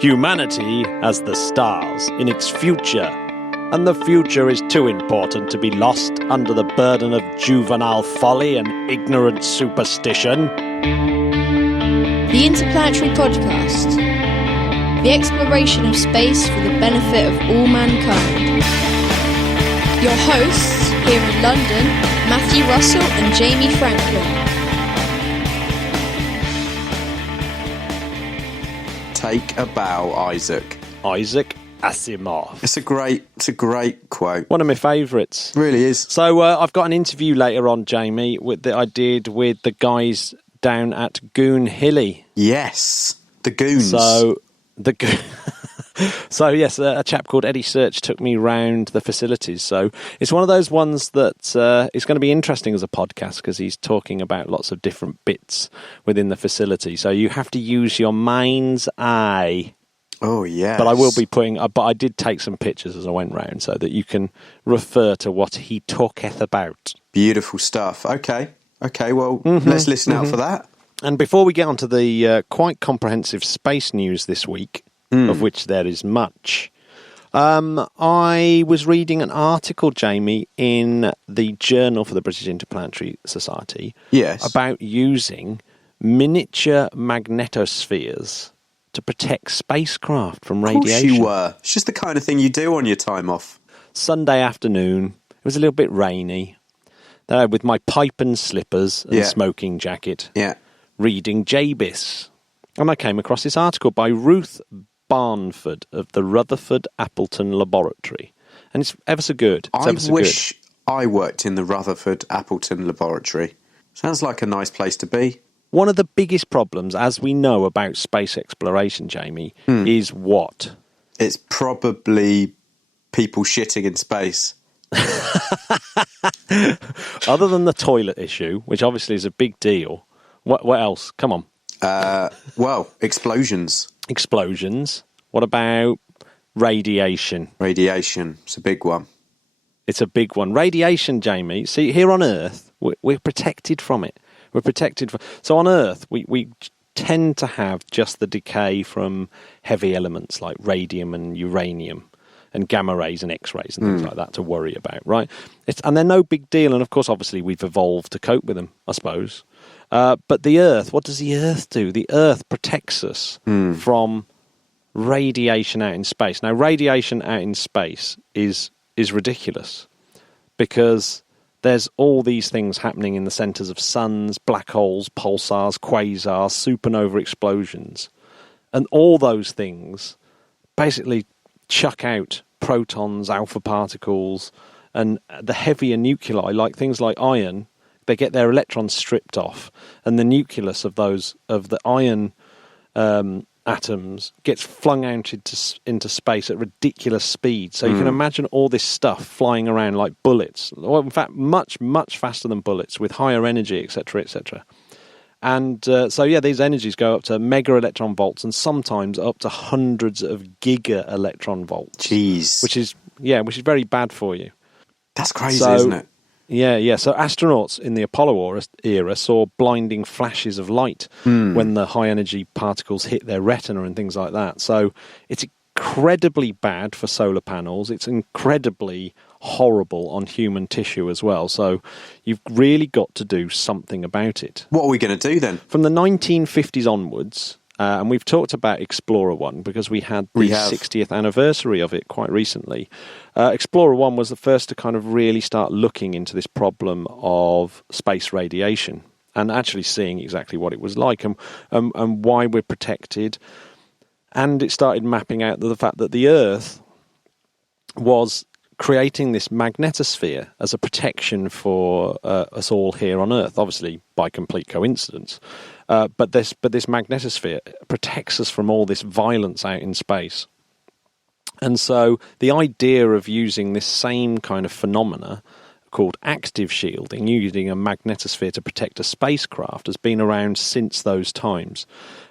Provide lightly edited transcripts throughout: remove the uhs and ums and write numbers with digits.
Humanity has the stars in its future, and the future is too important to be lost under the burden of juvenile folly and ignorant superstition. The Interplanetary Podcast. The exploration of space for the benefit of all mankind. Your hosts here in London, Matthew Russell and Jamie Franklin. Take a bow, Isaac. Isaac Asimov. It's a great quote. One of my favourites. Really is. So I've got an interview later on, Jamie, that I did with the guys down at Goonhilly. Yes, the Goons. So yes, a chap called Eddy Search took me round the facilities. So it's one of those ones that is going to be interesting as a podcast because he's talking about lots of different bits within the facility. So you have to use your mind's eye. Oh, yes. But I will be but I did take some pictures as I went round so that you can refer to what he talketh about. Beautiful stuff. Okay, well, let's listen out for that. And before we get on to the quite comprehensive space news this week, of which there is much, I was reading an article, Jamie, in the Journal for the British Interplanetary Society about using miniature magnetospheres to protect spacecraft from radiation. Of course you were. It's just the kind of thing you do on your time off. Sunday afternoon. It was a little bit rainy. There, with my pipe and slippers and smoking jacket, reading Geodesy. And I came across this article by Ruth Barnford of the Rutherford Appleton Laboratory. And it's ever so good. I wish I worked in the Rutherford Appleton Laboratory. Sounds like a nice place to be. One of the biggest problems, as we know about space exploration, Jamie, is what? It's probably people shitting in space. Other than the toilet issue, which obviously is a big deal, what else? Come on. Well, explosions. Explosions. What about radiation? Radiation. It's a big one. It's a big one. Radiation, Jamie. See, here on Earth, we're protected from it. We're protected from... So on Earth, we tend to have just the decay from heavy elements like radium and uranium and gamma rays and X-rays and things like that to worry about, right? And they're no big deal. And of course, obviously, we've evolved to cope with them, I suppose. But the Earth, what does the Earth do? The Earth protects us from radiation out in space. Now, radiation out in space is ridiculous because there's all these things happening in the centres of suns, black holes, pulsars, quasars, supernova explosions. And all those things basically chuck out protons, alpha particles, and the heavier nuclei, like things like iron. They get their electrons stripped off, and the nucleus of the iron atoms gets flung out into space at ridiculous speed. So you can imagine all this stuff flying around like bullets. Well, in fact, much faster than bullets, with higher energy, etc., etc. And these energies go up to mega electron volts, and sometimes up to hundreds of giga electron volts. Jeez, which is very bad for you. That's crazy, isn't it? Yeah. So astronauts in the Apollo era saw blinding flashes of light when the high-energy particles hit their retina and things like that. So it's incredibly bad for solar panels. It's incredibly horrible on human tissue as well. So you've really got to do something about it. What are we going to do then? From the 1950s onwards... and we've talked about Explorer 1 because we had the 60th anniversary of it quite recently. Explorer 1 was the first to kind of really start looking into this problem of space radiation and actually seeing exactly what it was like and why we're protected. And it started mapping out the fact that the Earth was creating this magnetosphere as a protection for us all here on Earth, obviously by complete coincidence. But this magnetosphere protects us from all this violence out in space. And so the idea of using this same kind of phenomena called active shielding, using a magnetosphere to protect a spacecraft, has been around since those times.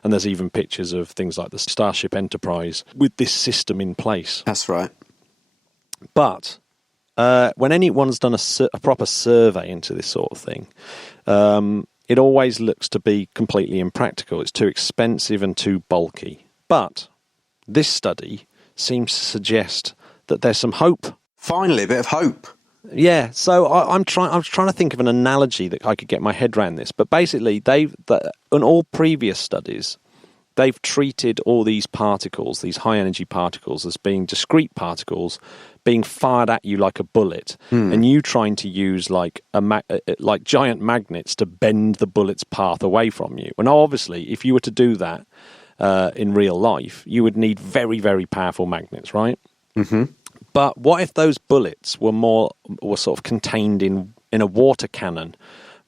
And there's even pictures of things like the Starship Enterprise with this system in place. That's right. But when anyone's done a proper survey into this sort of thing, it always looks to be completely impractical. It's too expensive and too bulky. But this study seems to suggest that there's some hope. Finally, a bit of hope. Yeah, so I was trying to think of an analogy that I could get my head around this. But basically, in all previous studies, they've treated all these particles, these high-energy particles, as being discrete particles being fired at you like a bullet, and you trying to use like giant magnets to bend the bullet's path away from you. And obviously, if you were to do that in real life, you would need very, very powerful magnets, right? Mm-hmm. But what if those bullets were sort of contained in a water cannon?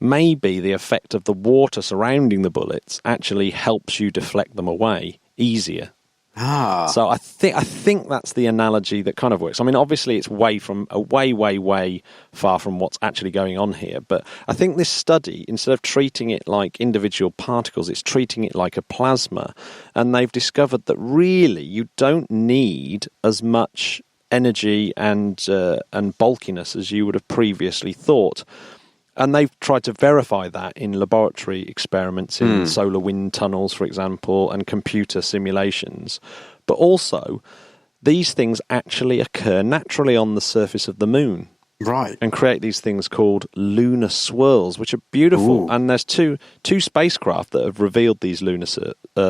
Maybe the effect of the water surrounding the bullets actually helps you deflect them away easier. So I think that's the analogy that kind of works. I mean, obviously it's way far from what's actually going on here. But I think this study, instead of treating it like individual particles, it's treating it like a plasma. And they've discovered that really you don't need as much energy and bulkiness as you would have previously thought. And they've tried to verify that in laboratory experiments in solar wind tunnels, for example, and computer simulations. But also, these things actually occur naturally on the surface of the moon. Right. And create these things called lunar swirls, which are beautiful. Ooh. And there's two spacecraft that have revealed these lunar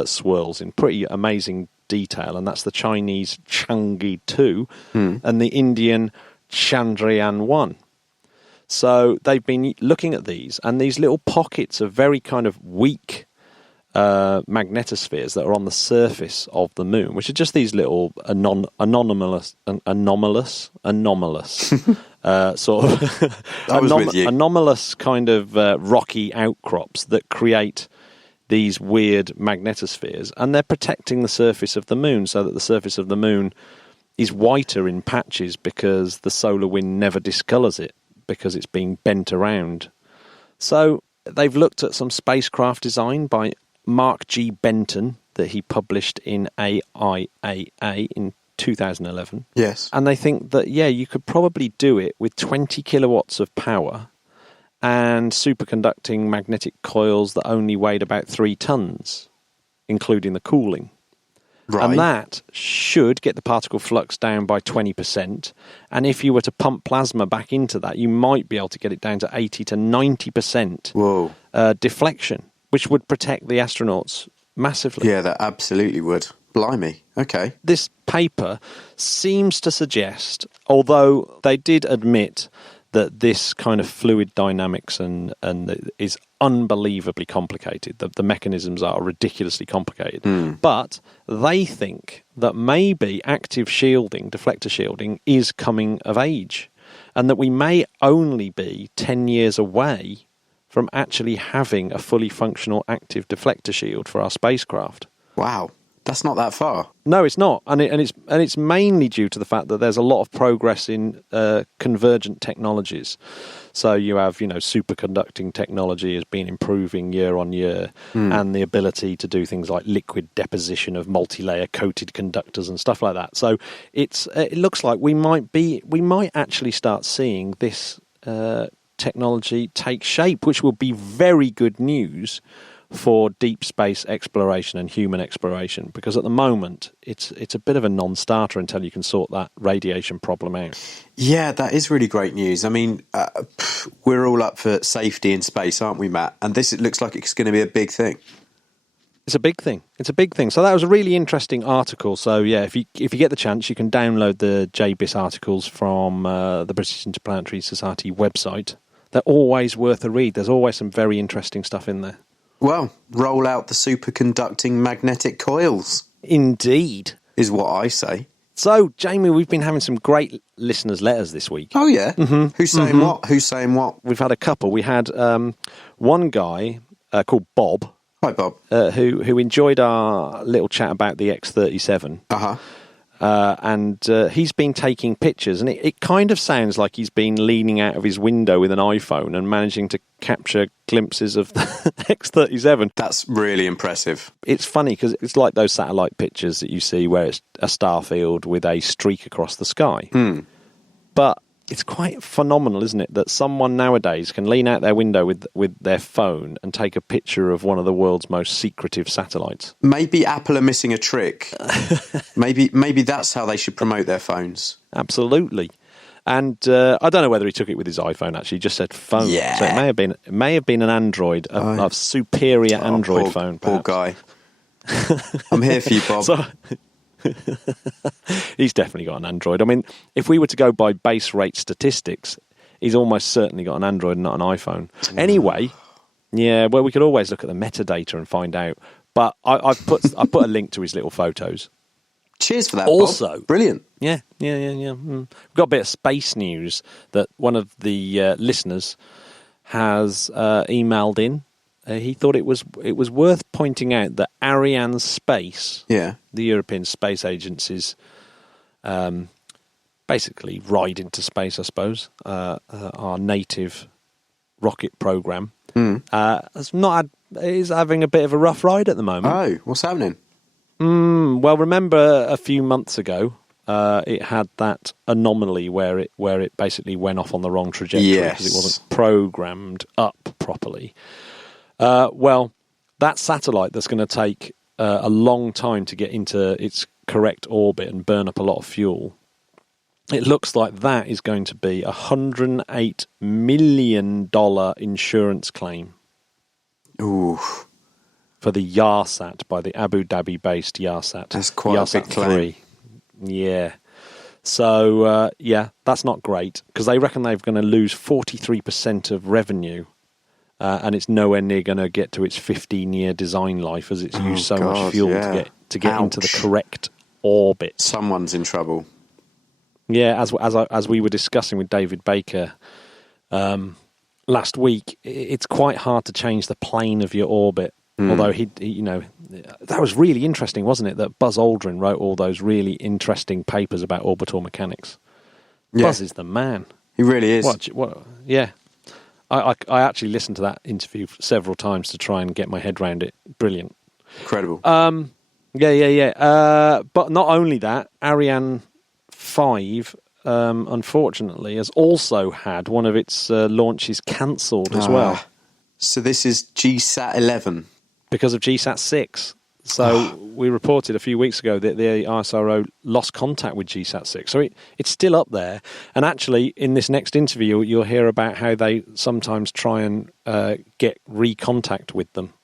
swirls in pretty amazing detail. And that's the Chinese Chang'e 2 and the Indian Chandrayaan-1. So they've been looking at these, and these little pockets of very kind of weak magnetospheres that are on the surface of the moon, which are just these little anomalous sort of anomalous kind of rocky outcrops that create these weird magnetospheres, and they're protecting the surface of the moon so that the surface of the moon is whiter in patches because the solar wind never discolours it, because it's being bent around. So they've looked at some spacecraft design by Mark G. Benton that he published in AIAA in 2011. Yes. And they think that, you could probably do it with 20 kilowatts of power and superconducting magnetic coils that only weighed about 3 tons, including the cooling. Right. And that should get the particle flux down by 20%. And if you were to pump plasma back into that, you might be able to get it down to 80 to 90% deflection, which would protect the astronauts massively. Yeah, that absolutely would. Blimey. Okay. This paper seems to suggest, although they did admit that this kind of fluid dynamics and is unbelievably complicated. The mechanisms are ridiculously complicated. But they think that maybe active shielding, deflector shielding, is coming of age. And that we may only be 10 years away from actually having a fully functional active deflector shield for our spacecraft. Wow. That's not that far. No, it's not, and it's mainly due to the fact that there's a lot of progress in convergent technologies. So you have, superconducting technology has been improving year on year, and the ability to do things like liquid deposition of multi-layer coated conductors and stuff like that. So it looks like we might actually start seeing this technology take shape, which will be very good news for deep space exploration and human exploration, because at the moment it's a bit of a non-starter until you can sort that radiation problem out. Yeah, that is really great news. I mean, we're all up for safety in space, aren't we, Matt? And it looks like it's going to be a big thing. It's a big thing. So that was a really interesting article. So yeah, if you get the chance, you can download the JBIS articles from the British Interplanetary Society website. They're always worth a read. There's always some very interesting stuff in there. Well, roll out the superconducting magnetic coils. Indeed. Is what I say. So, Jamie, we've been having some great listeners' letters this week. Oh, yeah? Mm-hmm. Who's saying what? Who's saying what? We've had a couple. We had one guy called Bob. Hi, Bob. Who enjoyed our little chat about the X-37. Uh-huh. And he's been taking pictures, and it kind of sounds like he's been leaning out of his window with an iPhone and managing to capture glimpses of the X-37. That's really impressive. It's funny because it's like those satellite pictures that you see where it's a star field with a streak across the sky. But it's quite phenomenal, isn't it, that someone nowadays can lean out their window with their phone and take a picture of one of the world's most secretive satellites. Maybe Apple are missing a trick. maybe that's how they should promote their phones. Absolutely. And I don't know whether he took it with his iPhone. Actually, he just said phone. Yeah. So it may have been an Android, a superior Android phone. Poor Perhaps. guy. I'm here for you, Bob. So, he's definitely got an Android. I mean, if we were to go by base rate statistics, he's almost certainly got an Android and not an iPhone. Anyway, yeah, well, we could always look at the metadata and find out. But I put a link to his little photos. Cheers for that, Also, Bob. Brilliant. Yeah. We've got a bit of space news that one of the listeners has emailed in. He thought it was worth pointing out that Ariane Space, the European Space Agency's basically ride into space, I suppose, our native rocket program, is having a bit of a rough ride at the moment. Oh, what's happening? Well, remember a few months ago, it had that anomaly where it basically went off on the wrong trajectory because it wasn't programmed up properly. Well, that satellite that's going to take a long time to get into its correct orbit and burn up a lot of fuel, it looks like that is going to be a $108 million insurance claim. Ooh. For the Yarsat, by the Abu Dhabi-based Yarsat. That's quite Yarsat a big claim. 3. Yeah. So, that's not great, because they reckon they're going to lose 43% of revenue. And it's nowhere near going to get to its 15-year design life as it's used so much fuel to get into the correct orbit. Someone's in trouble. Yeah, as we were discussing with David Baker last week, it's quite hard to change the plane of your orbit. Although he, that was really interesting, wasn't it? That Buzz Aldrin wrote all those really interesting papers about orbital mechanics. Yeah. Buzz is the man. He really is. Yeah. I actually listened to that interview several times to try and get my head around it. Brilliant. Incredible. Yeah. But not only that, Ariane 5, unfortunately, has also had one of its launches cancelled as well. So this is GSAT 11. Because of GSAT 6. So we reported a few weeks ago that the ISRO lost contact with GSAT 6. So it's still up there. And actually, in this next interview, you'll hear about how they sometimes try and get recontact with them,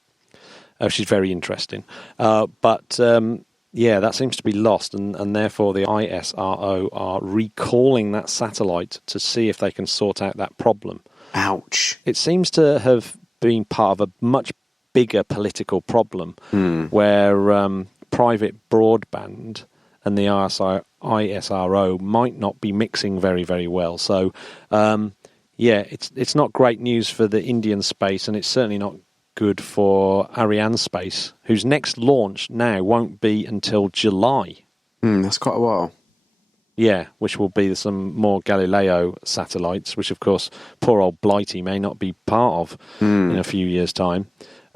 which is very interesting. But that seems to be lost. And therefore, the ISRO are recalling that satellite to see if they can sort out that problem. Ouch. It seems to have been part of a much bigger political problem where private broadband and the ISRO might not be mixing very, very well. So, it's not great news for the Indian space, and it's certainly not good for Ariane Space, whose next launch now won't be until July. That's quite a while. Yeah, which will be some more Galileo satellites, which, of course, poor old Blighty may not be part of in a few years' time.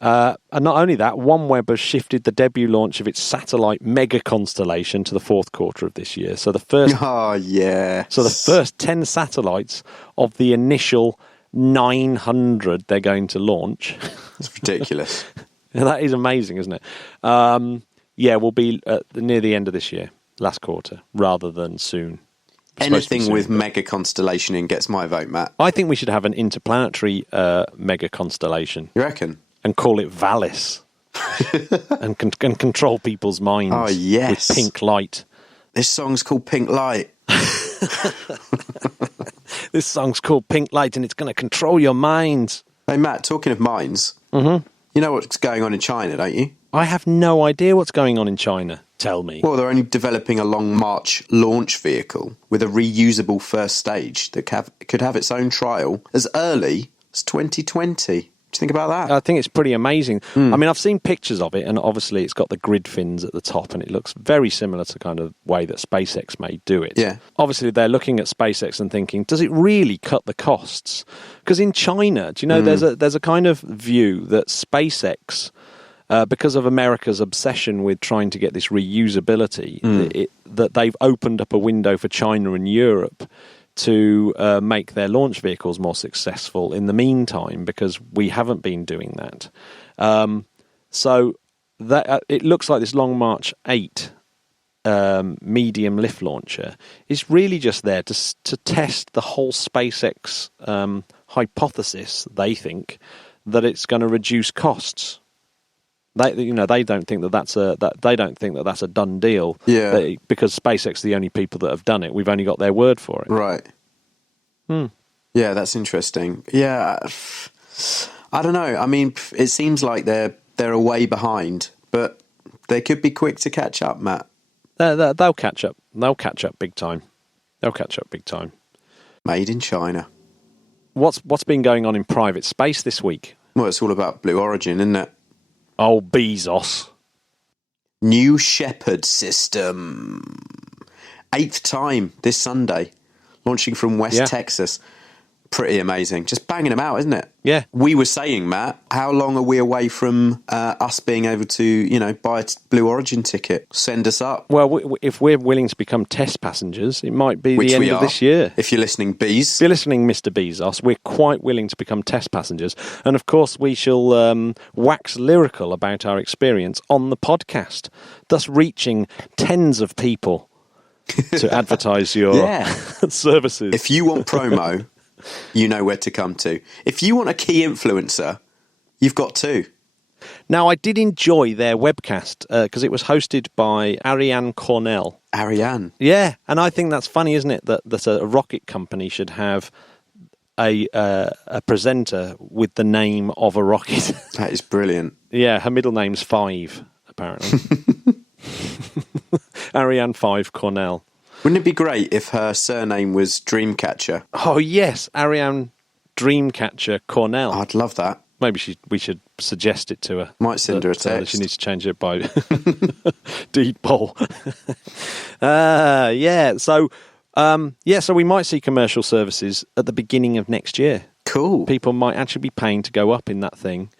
And not only that, OneWeb has shifted the debut launch of its satellite mega constellation to the fourth quarter of this year. So the first, So the first 10 satellites of the initial 900 they're going to launch. It's ridiculous. That is amazing, isn't it? Will be near the end of this year. Last quarter, rather than soon. Anything with mega constellation in gets my vote, Matt. I think we should have an interplanetary mega constellation. You reckon? And call it Valis. and control people's minds. Oh, yes. With pink light. This song's called Pink Light. This song's called Pink Light, and it's going to control your minds. Hey, Matt, talking of minds, you know what's going on in China, don't you? I have no idea what's going on in China. Tell me. Well, they're only developing a Long March launch vehicle with a reusable first stage that could have its own trial as early as 2020. What do you think about that? I think it's pretty amazing. I mean, I've seen pictures of it, and obviously it's got the grid fins at the top, and it looks very similar to the kind of way that SpaceX may do it. Yeah. Obviously, they're looking at SpaceX and thinking, does it really cut the costs? Because in China, do you know, there's a kind of view that SpaceX... because of America's obsession with trying to get this reusability, that they've opened up a window for China and Europe to make their launch vehicles more successful in the meantime, because we haven't been doing that. So that it looks like this Long March 8 medium lift launcher is really just there to test the whole SpaceX hypothesis. They think that it's going to reduce costs. They don't think that's a done deal. Yeah. Because SpaceX are the only people that have done it. We've only got their word for it. Right. Yeah, that's interesting. Yeah, I don't know. I mean, it seems like they're a way behind, but they could be quick to catch up, Matt. They'll catch up. They'll catch up big time. Made in China. What's been going on in private space this week? Well, it's all about Blue Origin, isn't it? Oh, Bezos. New Shepard system. 8th time this Sunday. Launching from West Texas. Pretty amazing. Just banging them out, isn't it? Yeah. We were saying, Matt, how long are we away from us being able to, buy a Blue Origin ticket? Send us up. Well, if we're willing to become test passengers, it might be the end of this year. If you're listening, Bees. If you're listening, Mr. Bezos, we're quite willing to become test passengers. And of course, we shall wax lyrical about our experience on the podcast, thus reaching tens of people to advertise your services. If you want promo, you know where to come to. If you want a key influencer, you've got to. Now, I did enjoy their webcast because it was hosted by Ariane Cornell. Ariane? Yeah, and I think that's funny, isn't it, that a rocket company should have a presenter with the name of a rocket. That is brilliant. Yeah, her middle name's 5, apparently. Ariane 5 Cornell. Wouldn't it be great if her surname was Dreamcatcher? Oh, yes, Ariane Dreamcatcher Cornell. I'd love that. Maybe we should suggest it to her. Might send her a text. She needs to change it by deed poll. So we might see commercial services at the beginning of next year. Cool. People might actually be paying to go up in that thing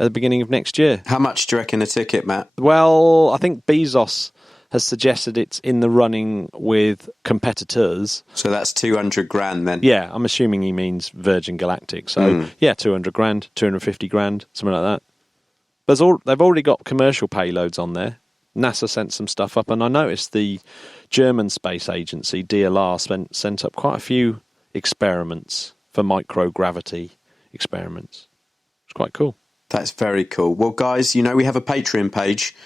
at the beginning of next year. How much do you reckon a ticket, Matt? Well, I think Bezos has suggested it's in the running with competitors. So that's 200 grand then? Yeah, I'm assuming he means Virgin Galactic. So, 200 grand, 250 grand, something like that. They've already got commercial payloads on there. NASA sent some stuff up, and I noticed the German space agency, DLR, sent up quite a few experiments for microgravity experiments. It's quite cool. That's very cool. Well, guys, we have a Patreon page.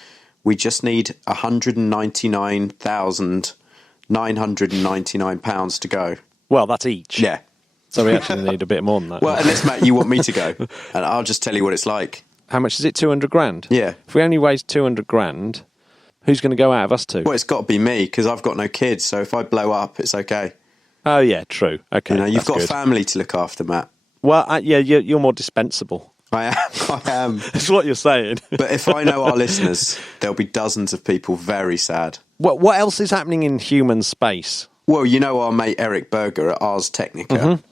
We just need £199,999 to go. Well, that's each. Yeah. So we actually need a bit more than that. Well, unless, Matt, you want me to go, and I'll just tell you what it's like. How much is it? 200 grand? Yeah. If we only raise 200 grand, who's going to go out of us two? Well, it's got to be me, because I've got no kids, so if I blow up, it's okay. Oh, yeah, true. Okay. You've got a family to look after, Matt. Well, you're more dispensable. I am. That's what you're saying. But if I know our listeners, there'll be dozens of people very sad. What else is happening in human space? Well, our mate Eric Berger at Ars Technica.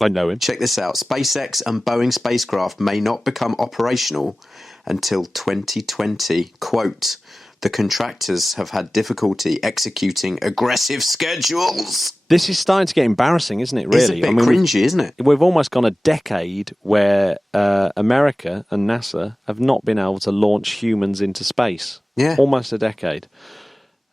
I know him. Check this out. SpaceX and Boeing spacecraft may not become operational until 2020. Quote, the contractors have had difficulty executing aggressive schedules. This is starting to get embarrassing, isn't it, really? It's a bit cringy, isn't it? We've almost gone a decade where America and NASA have not been able to launch humans into space. Yeah. Almost a decade.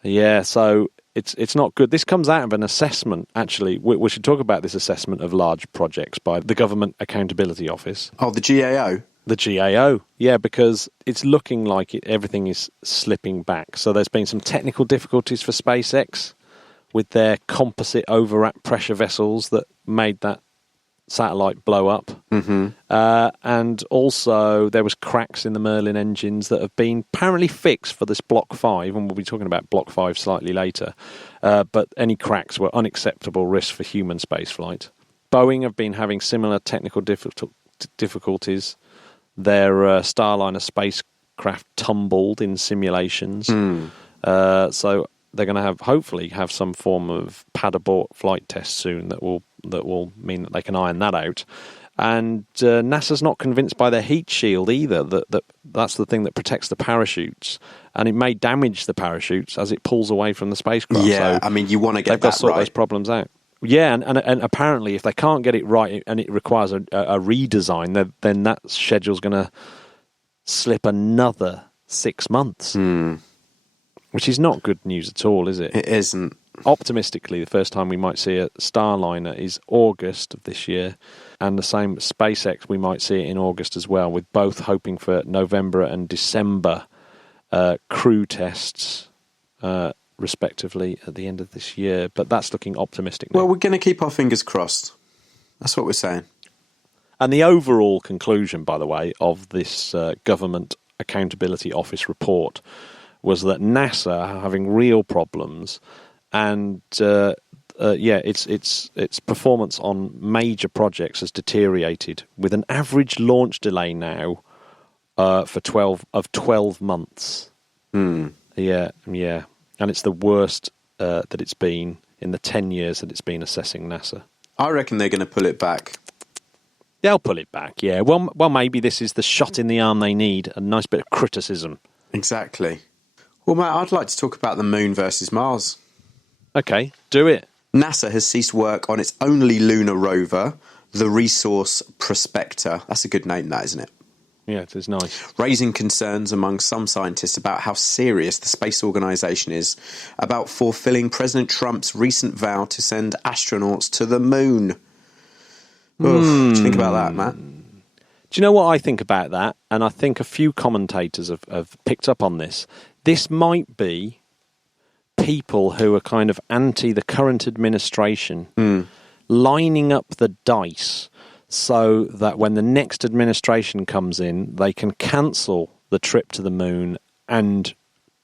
Yeah, so it's not good. This comes out of an assessment, actually. We should talk about this assessment of large projects by the Government Accountability Office. Oh, the GAO? The GAO, yeah, because it's looking like everything is slipping back. So there's been some technical difficulties for SpaceX with their composite overwrap pressure vessels that made that satellite blow up. And also there was cracks in the Merlin engines that have been apparently fixed for this Block 5, and we'll be talking about Block 5 slightly later. But any cracks were unacceptable risks for human spaceflight. Boeing have been having similar technical difficulties. Their Starliner spacecraft tumbled in simulations. So they're going to hopefully have some form of pad abort flight test soon that will mean that they can iron that out. And NASA's not convinced by their heat shield either. That's the thing that protects the parachutes, and it may damage the parachutes as it pulls away from the spacecraft. Yeah, so you want to get that right. they've got to sort those problems out. Yeah, and apparently if they can't get it right and it requires a redesign, then that schedule's going to slip another 6 months, which is not good news at all, is it? It isn't. Optimistically, the first time we might see a Starliner is August of this year, and the same SpaceX, we might see it in August as well, with both hoping for November and December crew tests, respectively, at the end of this year. But that's looking optimistic now. Well, we're going to keep our fingers crossed. That's what we're saying. And the overall conclusion, by the way, of this Government Accountability Office report was that NASA are having real problems, and its performance on major projects has deteriorated, with an average launch delay now for 12 months. Yeah, and it's the worst that it's been in the 10 years that it's been assessing NASA. I reckon they're going to pull it back. They'll pull it back, yeah. Well, maybe this is the shot in the arm they need, a nice bit of criticism. Exactly. Well, Matt, I'd like to talk about the Moon versus Mars. Okay, do it. NASA has ceased work on its only lunar rover, the Resource Prospector. That's a good name, that, isn't it? Yeah, it is nice. Raising concerns among some scientists about how serious the space organisation is about fulfilling President Trump's recent vow to send astronauts to the moon. What do you think about that, Matt? Do you know what I think about that? And I think a few commentators have picked up on this. This might be people who are kind of anti the current administration lining up the dice so that when the next administration comes in, they can cancel the trip to the moon and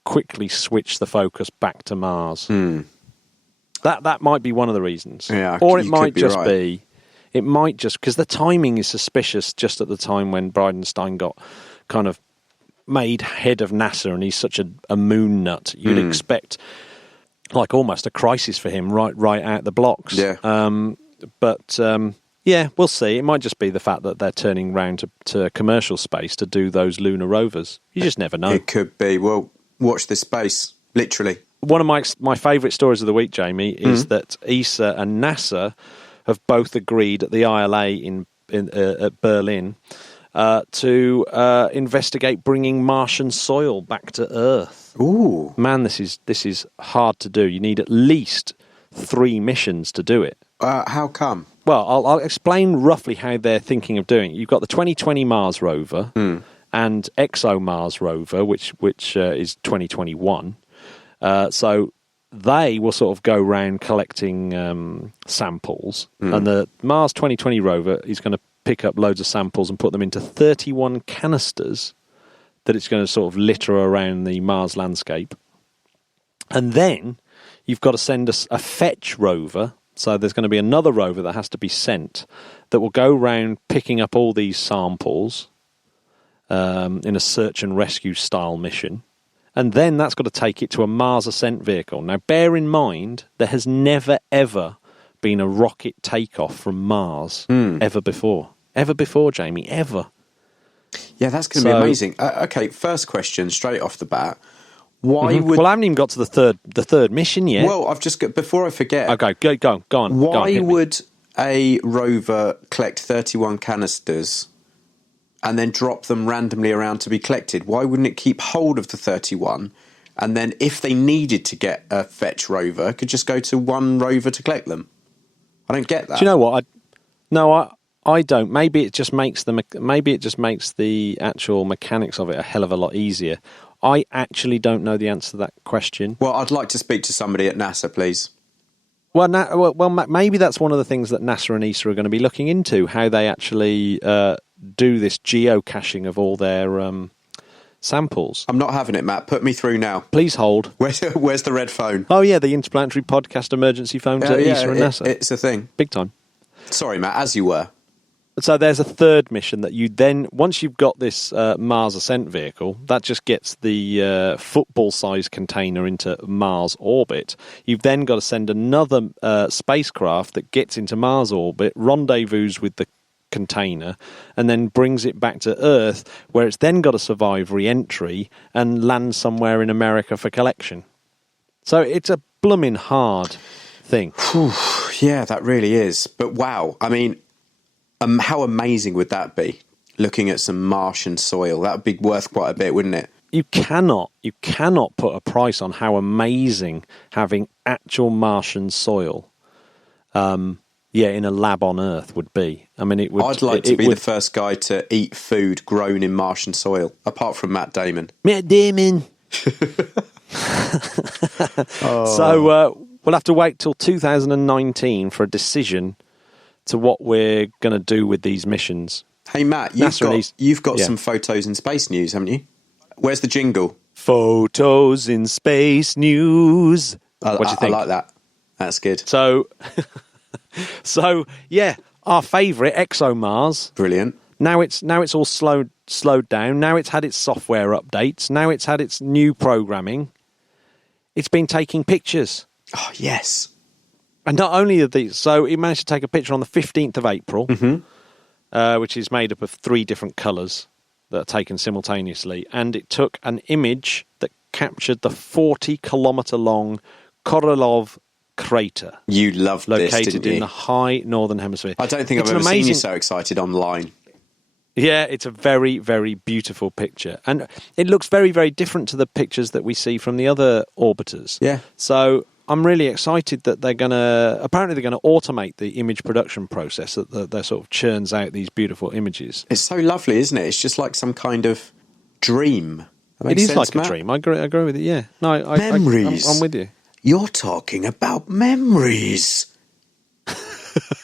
quickly switch the focus back to Mars. That might be one of the reasons. Yeah, or it might just right. be... It might just... Because the timing is suspicious just at the time when Bridenstine got kind of made head of NASA, and he's such a moon nut. You'd expect like almost a crisis for him right out the blocks. Yeah. Yeah, we'll see. It might just be the fact that they're turning round to commercial space to do those lunar rovers. You just never know. It could be. Well, watch this space, literally. One of my favourite stories of the week, Jamie, is that ESA and NASA have both agreed at the ILA at Berlin to investigate bringing Martian soil back to Earth. Ooh. Man, this is hard to do. You need at least 3 missions to do it. How come? Well, I'll explain roughly how they're thinking of doing it. You've got the 2020 Mars rover and ExoMars rover, which is 2021. So they will sort of go around collecting samples, and the Mars 2020 rover is going to pick up loads of samples and put them into 31 canisters that it's going to sort of litter around the Mars landscape. And then you've got to send a fetch rover. So there's going to be another rover that has to be sent that will go around picking up all these samples in a search and rescue style mission. And then that's got to take it to a Mars ascent vehicle. Now, bear in mind, there has never, ever been a rocket takeoff from Mars ever before. Ever before, Jamie, ever. Yeah, that's going to be amazing. Okay, first question, straight off the bat. Why would... Well, I haven't even got to the third mission yet. Well, I've just got... Before I forget... Okay, go on. Why would a rover collect 31 canisters and then drop them randomly around to be collected? Why wouldn't it keep hold of the 31, and then if they needed to get a fetch rover, could just go to one rover to collect them? I don't get that. Do you know what? I don't. Maybe it just makes the actual mechanics of it a hell of a lot easier. I actually don't know the answer to that question. Well, I'd like to speak to somebody at NASA, please. Well, maybe that's one of the things that NASA and ESA are going to be looking into, how they actually do this geocaching of all their samples. I'm not having it, Matt. Put me through now. Please hold. Where's the red phone? Oh, yeah, the Interplanetary Podcast emergency phone to ESA and NASA. It's a thing. Big time. Sorry, Matt, as you were. So there's a third mission that you then, once you've got this Mars ascent vehicle, that just gets the football-sized container into Mars orbit. You've then got to send another spacecraft that gets into Mars orbit, rendezvous with the container, and then brings it back to Earth, where it's then got to survive re-entry and land somewhere in America for collection. So it's a blooming hard thing. Yeah, that really is. But wow, I mean, how amazing would that be? Looking at some Martian soil, that would be worth quite a bit, wouldn't it? You cannot put a price on how amazing having actual Martian soil, in a lab on Earth would be. I mean, it would. I'd like to be the first guy to eat food grown in Martian soil, apart from Matt Damon. Matt Damon. So we'll have to wait till 2019 for a decision to what we're going to do with these missions. Hey Matt, you've got some photos in space news, haven't you? Where's the jingle? Photos in space news. What do you think? I like that. That's good. So yeah, our favourite ExoMars. Brilliant. Now it's all slowed down. Now it's had its software updates. Now it's had its new programming. It's been taking pictures. Oh yes. And not only of these, so it managed to take a picture on the 15th of April. Which is made up of 3 different colours that are taken simultaneously. And it took an image that captured the 40-kilometre-long Korolev crater. You loved this, didn't you? Located in the high northern hemisphere. I don't think I've ever seen you so excited online. Yeah, it's a very, very beautiful picture. And it looks very, very different to the pictures that we see from the other orbiters. Yeah. So I'm really excited that they're going to automate the image production process, that sort of churns out these beautiful images. It's so lovely, isn't it? It's just like some kind of dream. It is like a dream. I agree with it, yeah. No, memories. I'm with you. You're talking about memories.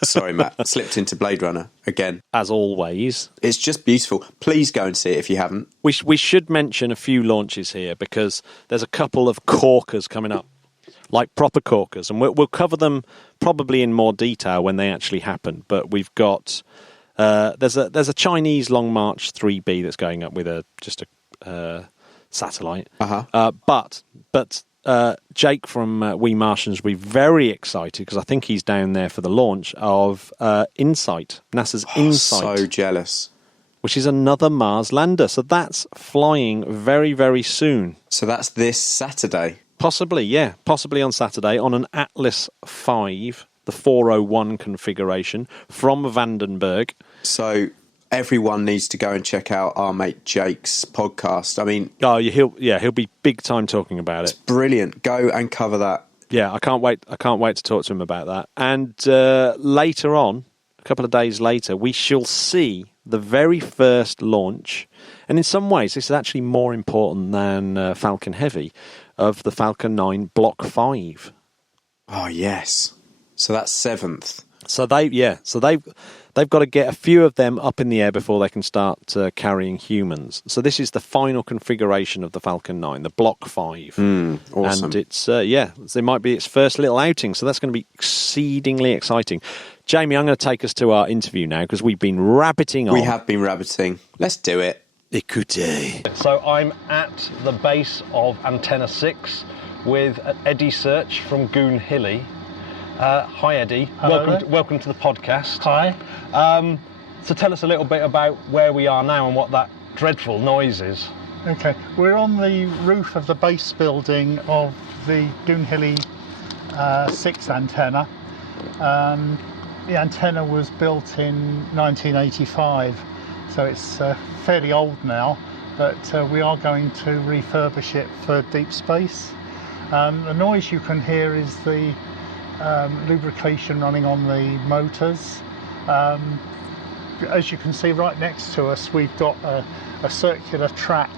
Sorry, Matt. Slipped into Blade Runner again. As always. It's just beautiful. Please go and see it if you haven't. We should mention a few launches here because there's a couple of corkers coming up. Like proper corkers, and we'll cover them probably in more detail when they actually happen. But we've got there's a Chinese Long March 3B that's going up with a satellite. But Jake from We Martians will be very excited because I think he's down there for the launch of InSight, NASA's InSight. So jealous. Which is another Mars lander. So that's flying very, very soon. So that's this Saturday. Possibly, yeah. Possibly on Saturday on an Atlas 5, the 401 configuration from Vandenberg. So everyone needs to go and check out our mate Jake's podcast. I mean... Oh, he'll be big time talking about it. It's brilliant. Go and cover that. Yeah, I can't wait to talk to him about that. And later on, a couple of days later, we shall see the very first launch. And in some ways, this is actually more important than Falcon Heavy, of the Falcon 9 Block 5. Oh, yes. So that's 7th. So they've got to get a few of them up in the air before they can start carrying humans. So this is the final configuration of the Falcon 9, the Block 5. Awesome. And it's, it might be its first little outing, so that's going to be exceedingly exciting. Jamie, I'm going to take us to our interview now because we've been rabbiting on. We have been rabbiting. Let's do it. Écoutez. So I'm at the base of Antenna 6 with Eddy Search from Goonhilly. Hi Eddy, welcome to the podcast. Hi. So tell us a little bit about where we are now and what that dreadful noise is. Okay, we're on the roof of the base building of the Goonhilly 6 antenna. The antenna was built in 1985. So it's fairly old now, but we are going to refurbish it for deep space. The noise you can hear is the lubrication running on the motors. As you can see right next to us, we've got a circular track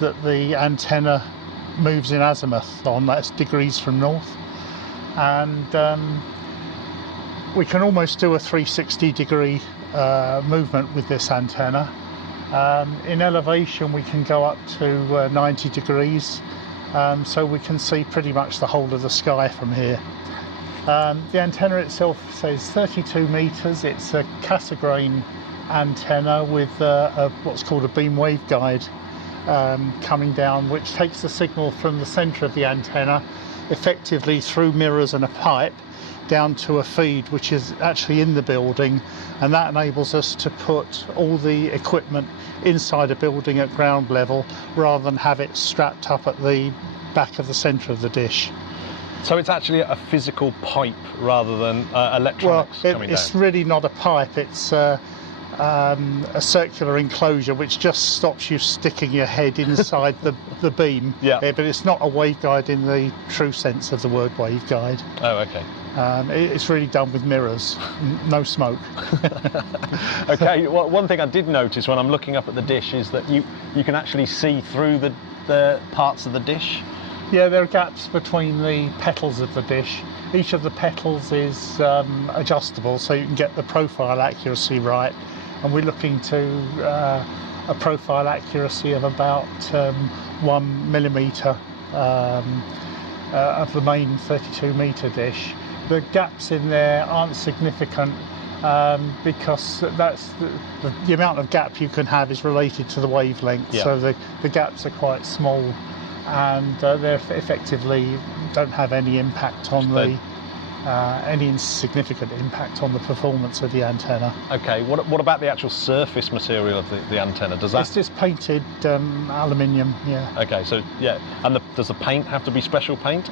that the antenna moves in azimuth on. That's degrees from north. And we can almost do a 360 degree movement with this antenna. In elevation we can go up to 90 degrees, so we can see pretty much the whole of the sky from here. The antenna itself says 32 metres. It's a Cassegrain antenna with what's called a beam waveguide coming down, which takes the signal from the centre of the antenna effectively through mirrors and a pipe down to a feed which is actually in the building, and that enables us to put all the equipment inside a building at ground level rather than have it strapped up at the back of the centre of the dish. So it's actually a physical pipe rather than electronics coming it's down? really not a pipe. It's a circular enclosure which just stops you sticking your head inside the beam. Yeah. But it's not a waveguide in the true sense of the word waveguide. Oh, okay. It's really done with mirrors, no smoke. Okay, well, one thing I did notice when I'm looking up at the dish is that you can actually see through the parts of the dish. Yeah, there are gaps between the petals of the dish. Each of the petals is adjustable, so you can get the profile accuracy right. And we're looking to a profile accuracy of about 1 millimetre of the main 32-metre dish. The gaps in there aren't significant because that's the amount of gap you can have is related to the wavelength. Yeah. So the gaps are quite small, and they effectively don't have any impact on any insignificant impact on the performance of the antenna. Okay, what about the actual surface material of the antenna? Does that? It's just painted aluminium. Yeah. Okay, so yeah, and does the paint have to be special paint?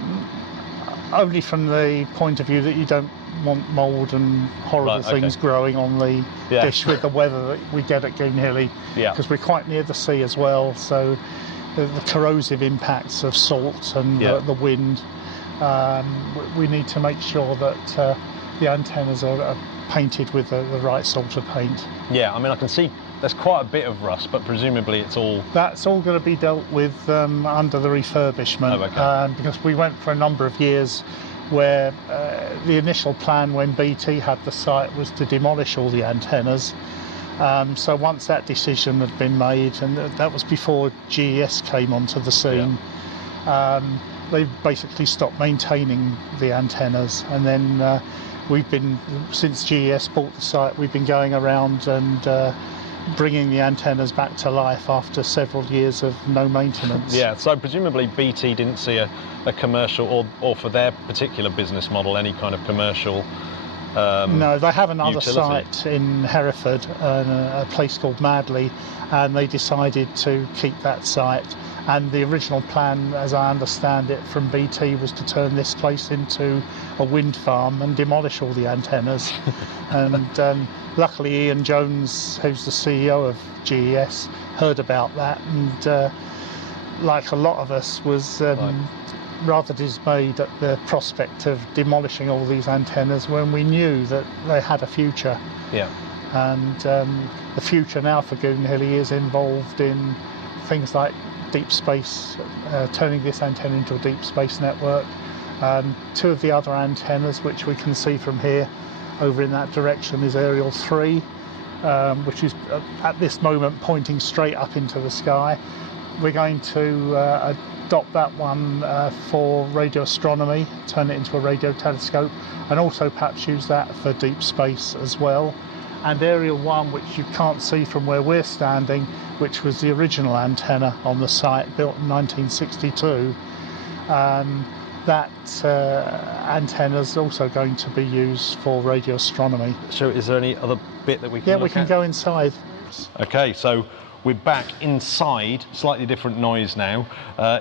Only from the point of view that you don't want mould and horrible things growing on the dish with the weather that we get at Goonhilly, because we're quite near the sea as well, so the corrosive impacts of salt and the wind, we need to make sure that the antennas are painted with the right sort of paint. Yeah, I mean, I can see there's quite a bit of rust, but presumably it's all... That's all going to be dealt with under the refurbishment, because we went for a number of years where the initial plan when BT had the site was to demolish all the antennas. So once that decision had been made, and that was before GES came onto the scene, they basically stopped maintaining the antennas, and then we've been, since GES bought the site, we've been going around and bringing the antennas back to life after several years of no maintenance. Yeah, so presumably BT didn't see a commercial, or for their particular business model, any kind of commercial no, they have another utility. site in Hereford, a place called Madley, and they decided to keep that site. And the original plan, as I understand it, from BT was to turn this place into a wind farm and demolish all the antennas. And luckily Ian Jones, who's the CEO of GES, heard about that, and like a lot of us, was rather dismayed at the prospect of demolishing all these antennas when we knew that they had a future. Yeah. And the future now for Goonhilly is involved in things like deep space, turning this antenna into a deep space network. Two of the other antennas, which we can see from here over in that direction, is Ariel 3, which is at this moment pointing straight up into the sky. We're going to adopt that one for radio astronomy, turn it into a radio telescope, and also perhaps use that for deep space as well. And Ariel 1, which you can't see from where we're standing, which was the original antenna on the site, built in 1962, that antenna is also going to be used for radio astronomy. So is there any other bit that we can look at? Yeah, we can go inside. Okay, so we're back inside, slightly different noise now,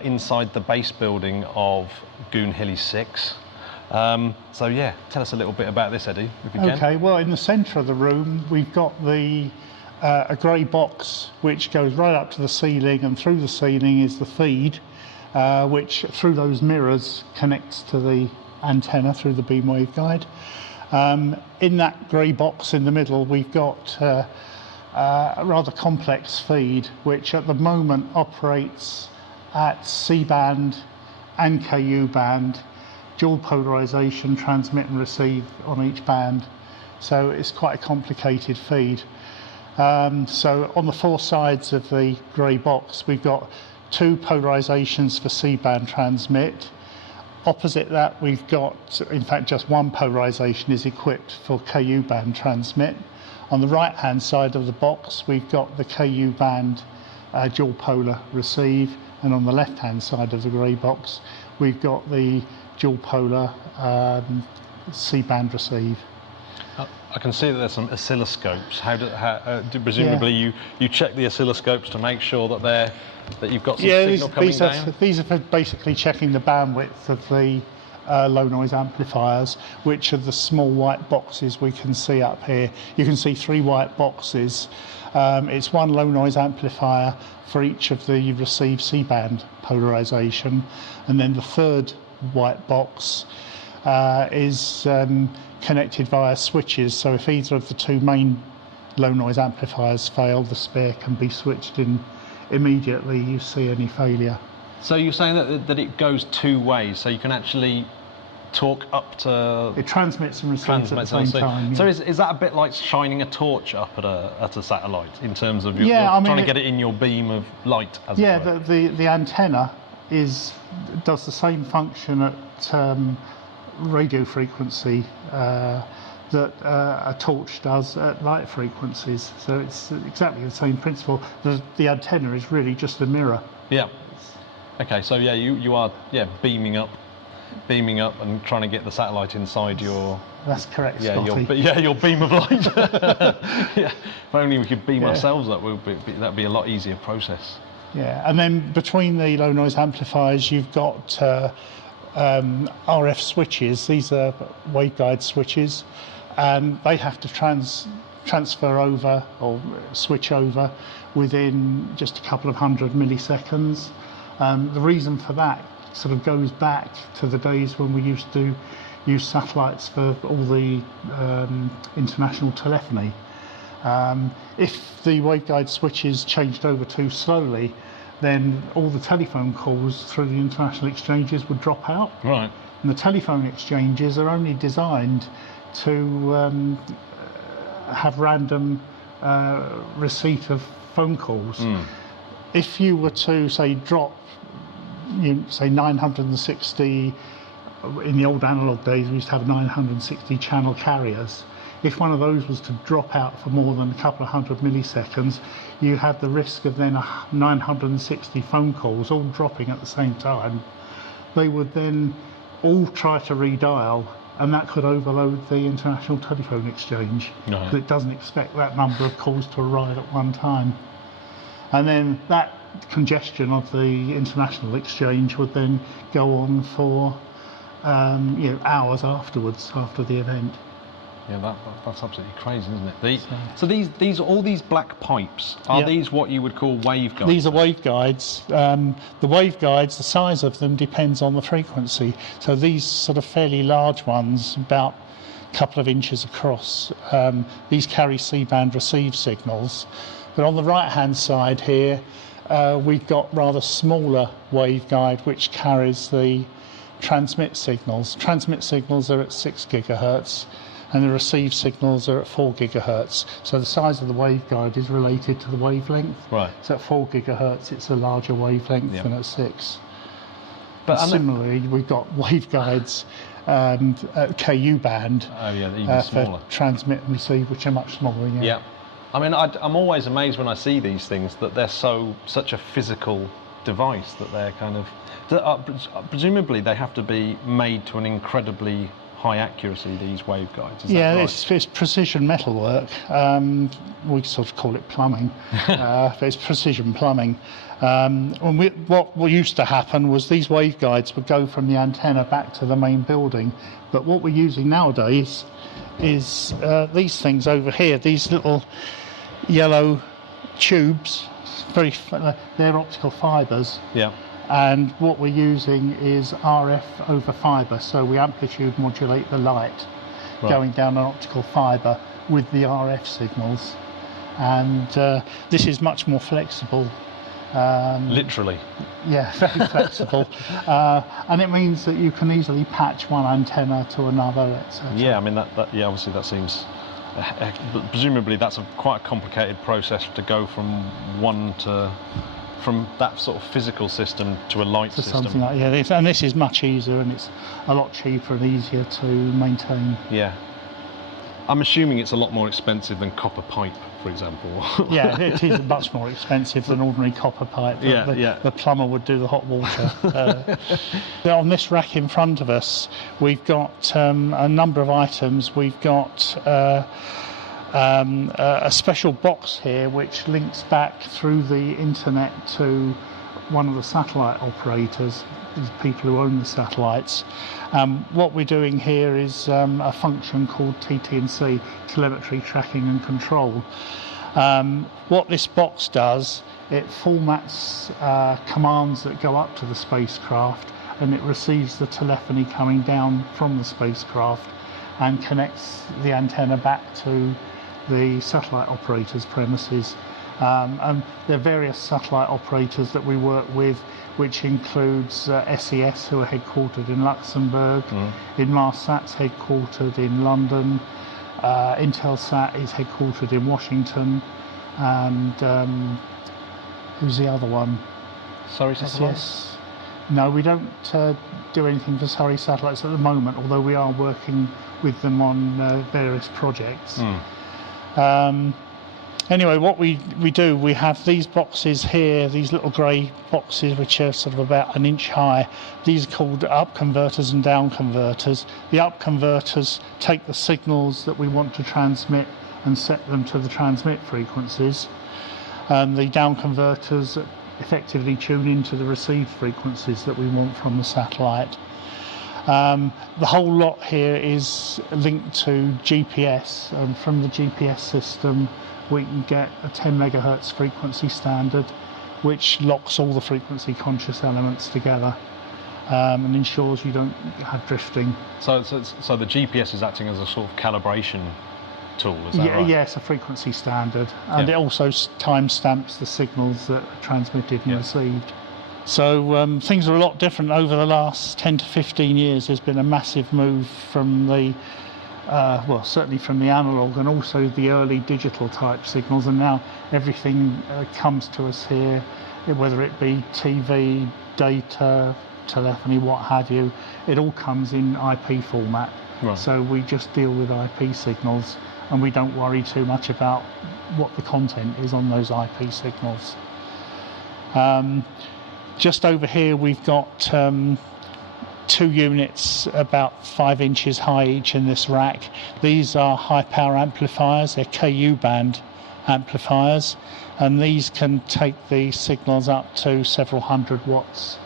inside the base building of Goonhilly 6. So yeah, tell us a little bit about this, Eddie, if you can. Okay, well, in the centre of the room we've got a grey box which goes right up to the ceiling, and through the ceiling is the feed, which through those mirrors connects to the antenna through the beam waveguide. In that grey box in the middle we've got a rather complex feed which at the moment operates at C-band and KU band, dual polarisation, transmit and receive on each band, so it's quite a complicated feed. So on the four sides of the grey box we've got two polarisations for C-band transmit. Opposite that we've got, in fact just one polarisation is equipped for KU band transmit. On the right hand side of the box we've got the KU band dual polar receive, and on the left hand side of the grey box we've got the dual polar C-band receive. I can see that there's some oscilloscopes. Presumably you check the oscilloscopes to make sure that you've got some signal coming down? These are for basically checking the bandwidth of the low noise amplifiers, which are the small white boxes we can see up here. You can see 3 white boxes. It's one low noise amplifier for each of the received C-band polarization, and then the third white box is connected via switches, so if either of the 2 main low noise amplifiers fail, the spare can be switched in immediately you see any failure. So you're saying that it goes 2 ways, so you can actually talk up to... It transmits and receives at the same time. So is that a bit like shining a torch up at a satellite in terms of trying to get it in your beam of light? The antenna does the same function at radio frequency that a torch does at light frequencies. So it's exactly the same principle. The antenna is really just a mirror. Yeah. Okay, so you are beaming up and trying to get the satellite inside your... That's correct, Scotty. Your beam of light. Yeah. If only we could beam ourselves up, that'd be a lot easier process. Yeah, and then between the low noise amplifiers, you've got RF switches. These are waveguide switches, and they have to transfer over or switch over within just a couple of 100 milliseconds. The reason for that sort of goes back to the days when we used to use satellites for all the international telephony. If the waveguide switches changed over too slowly, then all the telephone calls through the international exchanges would drop out. Right. And the telephone exchanges are only designed to have random receipt of phone calls. If you were to, say, drop, say 960, in the old analog days we used to have 960 channel carriers. If one of those was to drop out for more than a couple of 100 milliseconds, you have the risk of then 960 phone calls all dropping at the same time. They would then all try to redial, and that could overload the international telephone exchange, because it doesn't expect that number of calls to arrive at one time. And then that congestion of the international exchange would then go on for hours afterwards, after the event. Yeah, that's absolutely crazy, isn't it? So these all these black pipes, are these what you would call waveguides? These are waveguides. The waveguides, the size of them depends on the frequency. So these sort of fairly large ones, about a couple of inches across, these carry C-band receive signals. But on the right-hand side here, we've got rather smaller waveguide which carries the transmit signals. Transmit signals are at 6 gigahertz. And the receive signals are at 4 gigahertz. So the size of the waveguide is related to the wavelength. Right. So at 4 gigahertz, it's a larger wavelength than at 6. But similarly, we've got waveguides at KU band even smaller. for transmit and receive, which are much smaller. Yeah. I mean, I'm always amazed when I see these things that they're such a physical device that they're kind of. Presumably, they have to be made to an incredibly high accuracy, these waveguides. Is that right? It's precision metalwork. We sort of call it plumbing. But it's precision plumbing. What used to happen was these waveguides would go from the antenna back to the main building. But what we're using nowadays is these things over here, these little yellow tubes. They're optical fibres. Yeah. And what we're using is RF over fibre, so we amplitude modulate the light going down an optical fibre with the RF signals. And this is much more flexible. Literally. Yeah, very flexible. And it means that you can easily patch one antenna to another, etc. Yeah, I mean, obviously that seems... presumably that's quite a complicated process to go from that sort of physical system to a light system. Something like and this is much easier, and it's a lot cheaper and easier to maintain. Yeah. I'm assuming it's a lot more expensive than copper pipe, for example. Yeah, it is much more expensive than ordinary copper pipe. The plumber would do the hot water. On this rack in front of us, we've got a number of items. We've got a special box here which links back through the internet to one of the satellite operators, the people who own the satellites. What we're doing here is a function called TT&C, Telemetry Tracking and Control. What this box does, it formats commands that go up to the spacecraft, and it receives the telephony coming down from the spacecraft and connects the antenna back to the satellite operator's premises. And there are various satellite operators that we work with, which includes SES, who are headquartered in Luxembourg, Inmarsat's headquartered in London, Intelsat is headquartered in Washington, and who's the other one? Surrey Satellites? SES. No, we don't do anything for Surrey Satellites at the moment, although we are working with them on various projects. Anyway, what we do, we have these boxes here, these little grey boxes which are sort of about an inch high. These are called up converters and down converters. The up converters take the signals that we want to transmit and set them to the transmit frequencies. And the down converters effectively tune into the received frequencies that we want from the satellite. The whole lot here is linked to GPS, and from the GPS system we can get a 10 megahertz frequency standard, which locks all the frequency conscious elements together and ensures you don't have drifting. So the GPS is acting as a sort of calibration tool, is that right? Yeah, it's a frequency standard, and it also timestamps the signals that are transmitted and received. So things are a lot different over the last 10 to 15 years. There's been a massive move from the certainly from the analog and also the early digital type signals, and now everything comes to us here, whether it be TV, data, telephony, what have you. It all comes in IP format. Right. So we just deal with IP signals, and we don't worry too much about what the content is on those IP signals. Just over here we've got 2 units about 5 inches high each in this rack. These are high power amplifiers, they're KU band amplifiers, and these can take the signals up to several hundred watts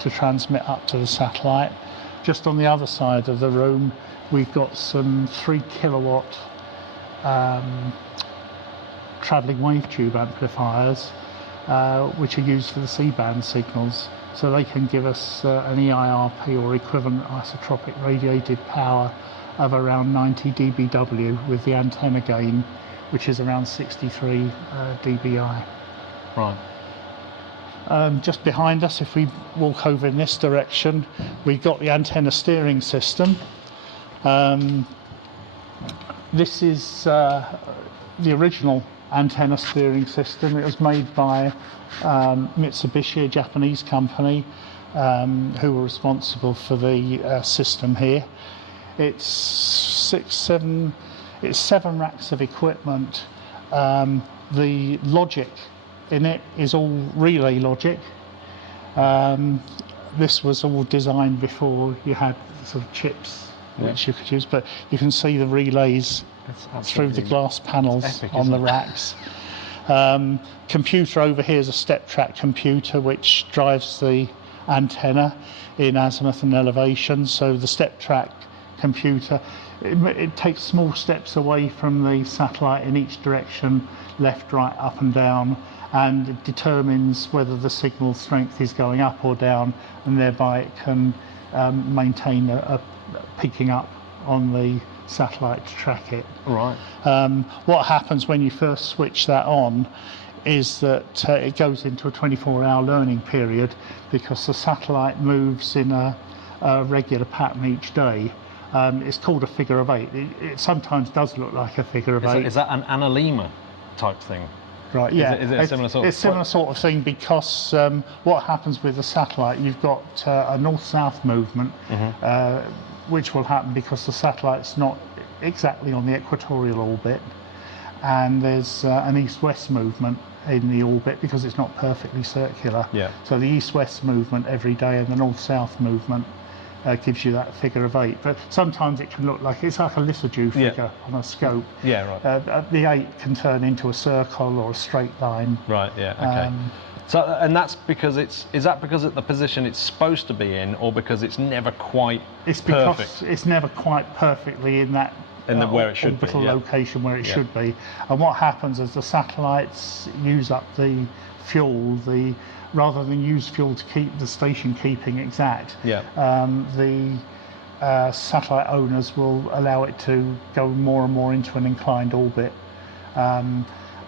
to transmit up to the satellite. Just on the other side of the room we've got some 3 kilowatt travelling wave tube amplifiers, which are used for the C-band signals. So they can give us an EIRP or equivalent isotropic radiated power of around 90 dBW with the antenna gain, which is around 63 dBi. Right. Just behind us, if we walk over in this direction, we've got the antenna steering system. This is the original antenna steering system. It was made by Mitsubishi, a Japanese company, who were responsible for the system here. It's 7 racks of equipment. The logic in it is all relay logic. This was all designed before you had sort of chips which you could use, but you can see the relays through the glass panels on the racks. Computer over here is a step track computer which drives the antenna in azimuth and elevation. So the step track computer, it takes small steps away from the satellite in each direction, left, right, up and down, and it determines whether the signal strength is going up or down, and thereby it can maintain a picking up on the satellite to track it. Right. What happens when you first switch that on is that it goes into a 24-hour learning period, because the satellite moves in a regular pattern each day. It's called a figure of 8. It sometimes does look like a figure of 8. Is that an analemma type thing? Right, yeah. Is it a similar sort of... It's a similar sort of thing, because what happens with the satellite, you've got a north-south movement, which will happen because the satellite's not exactly on the equatorial orbit, and there's an east-west movement in the orbit because it's not perfectly circular. Yeah. So the east-west movement every day and the north-south movement gives you that figure of 8. But sometimes it can look like it's like a Lissajous figure on a scope. Yeah, right. The 8 can turn into a circle or a straight line. Right, yeah, okay. So, and that's because is that because of the position it's supposed to be in, or because it's never quite It's perfect? because it's never quite perfectly in that Where it should be, orbital yeah. location where it Yeah. should be. And what happens is the satellites use up the fuel, rather than use fuel to keep the station keeping exact. Yeah. The satellite owners will allow it to go more and more into an inclined orbit.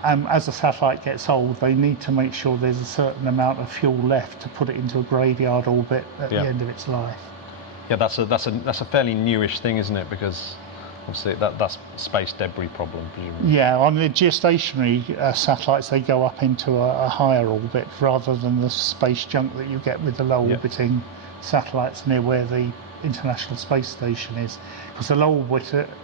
And as the satellite gets old, they need to make sure there's a certain amount of fuel left to put it into a graveyard orbit at Yeah. the end of its life. Yeah, that's a fairly newish thing, isn't it? Because obviously that's space debris problem, presumably. Yeah, on the geostationary satellites, they go up into a higher orbit rather than the space junk that you get with the low orbiting satellites near where the International Space Station is. Because the low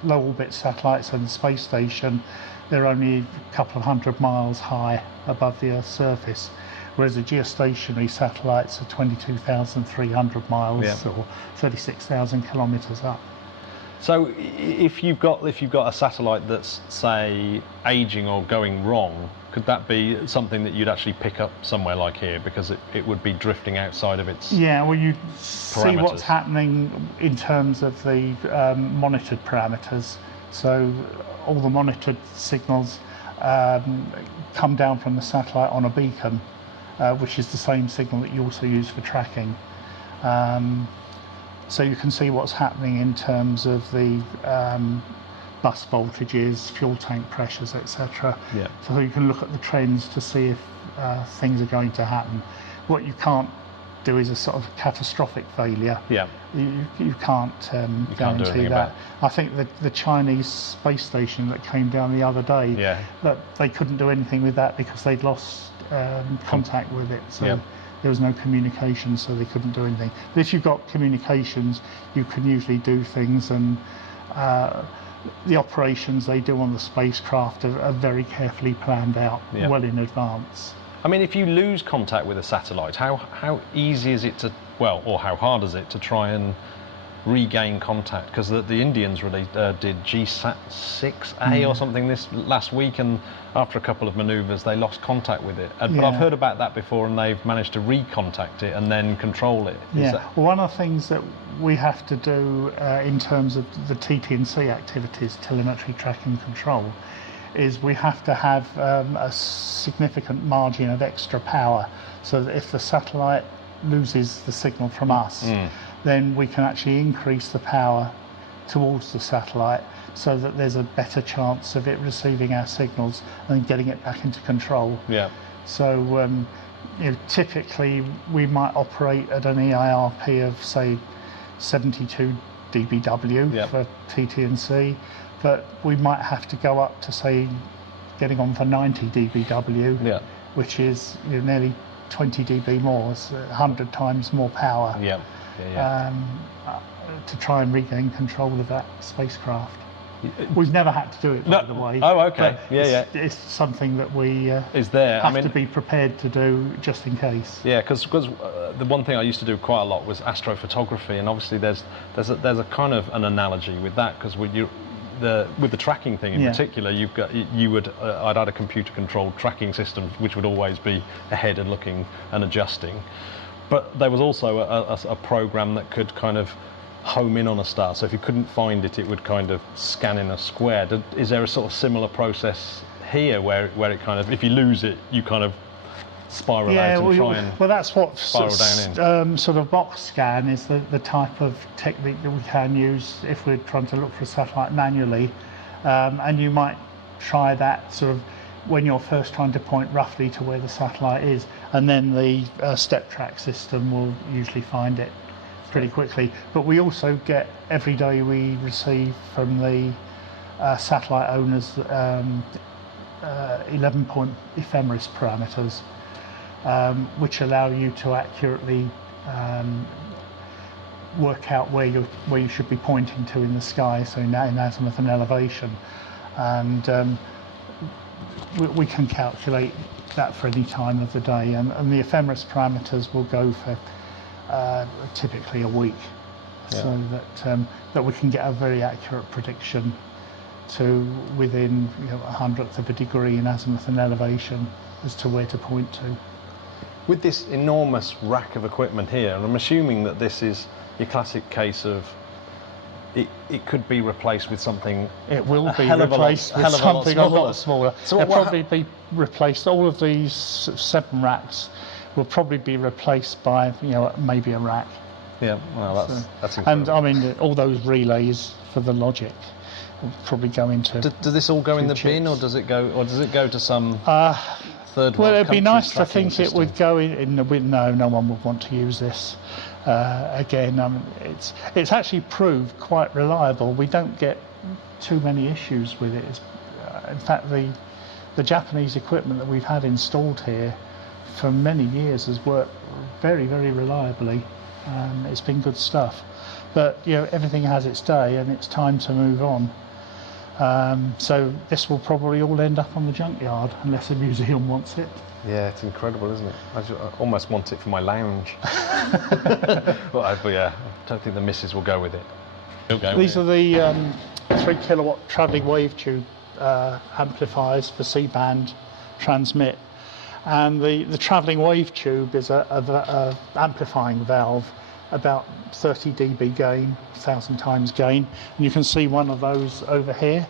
orbit satellites and the space station, they're only a couple of 100 miles high above the Earth's surface, whereas the geostationary satellites are 22,300 miles or 36,000 kilometres up. So if you've got a satellite that's, say, aging or going wrong, could that be something that you'd actually pick up somewhere like here, because it would be drifting outside of its Yeah, well, you see what's parameters? happening in terms of the monitored parameters. So all the monitored signals come down from the satellite on a beacon, which is the same signal that you also use for tracking. So you can see what's happening in terms of the bus voltages, fuel tank pressures, etc. Yeah. So you can look at the trends to see if things are going to happen. What you can't do is a sort of catastrophic failure. Yeah. You can't can't do guarantee anything that. about I think that the Chinese space station that came down the other day, that they couldn't do anything with that because they'd lost contact with it. So there was no communication, so they couldn't do anything. But if you've got communications, you can usually do things, and the operations they do on the spacecraft are very carefully planned out, well in advance. I mean, if you lose contact with a satellite, how easy is it to, well, or how hard is it to try and regain contact? Because the Indians really did GSAT-6A or something this last week, and after a couple of manoeuvres they lost contact with it. But I've heard about that before, and they've managed to recontact it and then control it. Well, one of the things that we have to do in terms of the TT&C activities, telemetry tracking control, is we have to have a significant margin of extra power, so that if the satellite loses the signal from us, then we can actually increase the power towards the satellite, so that there's a better chance of it receiving our signals and getting it back into control. Yeah. So typically we might operate at an EIRP of, say, 72 dBW for TT&C, but we might have to go up to, say, getting on for 90 dBW, which is nearly 20 dB more, so 100 times more power, to try and regain control of that spacecraft. We've never had to do it, by the way. Oh, okay. It's something that we is there. have to be prepared to do just in case. Yeah, because the one thing I used to do quite a lot was astrophotography, and obviously there's a kind of an analogy with that, because with the tracking thing in particular, I'd had a computer-controlled tracking system which would always be ahead and looking and adjusting, but there was also a program that could kind of home in on a star. So if you couldn't find it, it would kind of scan in a square. Is there a sort of similar process here where it kind of, if you lose it, you kind of spiral out and try and that's what spiral down in? Sort of box scan is the type of technique that we can use if we're trying to look for a satellite manually, and you might try that sort of when you're first trying to point roughly to where the satellite is, and then the step track system will usually find it pretty quickly. But we also get, every day we receive from the satellite owners 11-point ephemeris parameters, which allow you to accurately work out where you should be pointing to in the sky, so in azimuth and elevation, and we can calculate that for any time of the day, and the ephemeris parameters will go for typically a week, so that we can get a very accurate prediction to within a 100th of a degree in azimuth and elevation as to where to point to. With this enormous rack of equipment here, and I'm assuming that this is your classic case of it could be replaced with something. It will be replaced with something a lot smaller. So it'll probably be replaced. All of these 7 racks will probably be replaced by maybe a rack. Yeah, well, that's incredible. And I mean, all those relays for the logic will probably go into. Does this all go in the bin, or does it go to some third world? Well, it'd be nice to think system? it would go in the bin. No one would want to use this. Again, it's actually proved quite reliable. We don't get too many issues with it. In fact, the Japanese equipment that we've had installed here for many years has worked very, very reliably. It's been good stuff. But everything has its day, and it's time to move on. So this will probably all end up on the junkyard unless a museum wants it. Yeah, it's incredible, isn't it? I almost want it for my lounge. But yeah, I don't think the missus will go with it. These are the 3 kilowatt travelling wave tube amplifiers for C-band transmit. And the travelling wave tube is a amplifying valve, about 30 dB gain, 1,000 times gain. And you can see one of those over here.